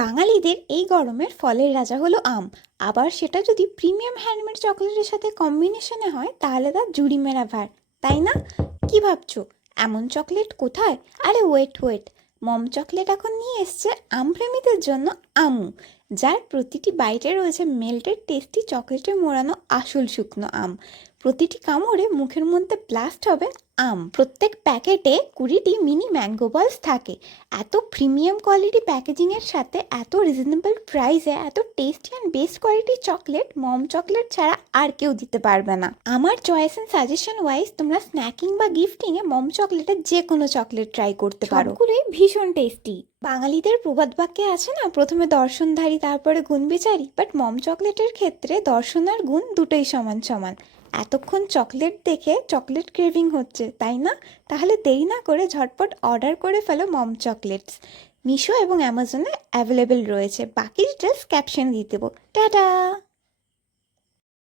বাঙালিদের এই গরমের ফলের রাজা হলো আম। আবার সেটা যদি প্রিমিয়াম হ্যান্ডমেড চকোলেটের সাথে কম্বিনেশনে হয় তাহলে তার জুড়ি মেরা ভার, তাই না? কি ভাবছো, এমন চকলেট কোথায়? আরে ওয়েট ওয়েট, মম চকলেট এখন নিয়ে এসছে আমপ্রেমীদের জন্য আমু, যার প্রতিটি বাইটে রয়েছে মেল্টেড টেস্টি চকলেটে মোড়ানো আসল শুকনো আম। প্রতিটি কামড়ে মুখের মধ্যে ব্লাস্ট হবে আম। প্রত্যেক প্যাকেটে 20টি মিনি ম্যাঙ্গো বলস থাকে। এত প্রিমিয়াম কোয়ালিটি প্যাকেজিংয়ের সাথে এত রিজনেবল প্রাইসে এত tasty and best quality chocolate Mom chocolate ছাড়া আর কেউ দিতে পারবে না। আমার চয়েস অ্যান্ড সাজেশন ওয়াইজ তোমরা স্ন্যাকিং বা গিফটিংয়ে মম চকলেটের যে কোনো চকলেট ট্রাই করতে পারো, সবগুলোই ভীষণ টেস্টি। বাঙালিদের প্রবাদ বাক্যে আছে না, প্রথমে দর্শনধারী তারপরে গুণ বিচারি, বাট মম চকলেটের ক্ষেত্রে দর্শন আর গুণ দুটোই সমান সমান। এতক্ষণ চকলেট দেখে চকলেট ক্রেভিং হচ্ছে, তাই না? তাহলে দেরি না করে ঝটপট অর্ডার করে ফেলো মম চকলেটস। মিশো এবং অ্যামাজনে অ্যাভেলেবেল রয়েছে, বাকি ডিটেলস ক্যাপশন দিয়ে দেবো। টাটা।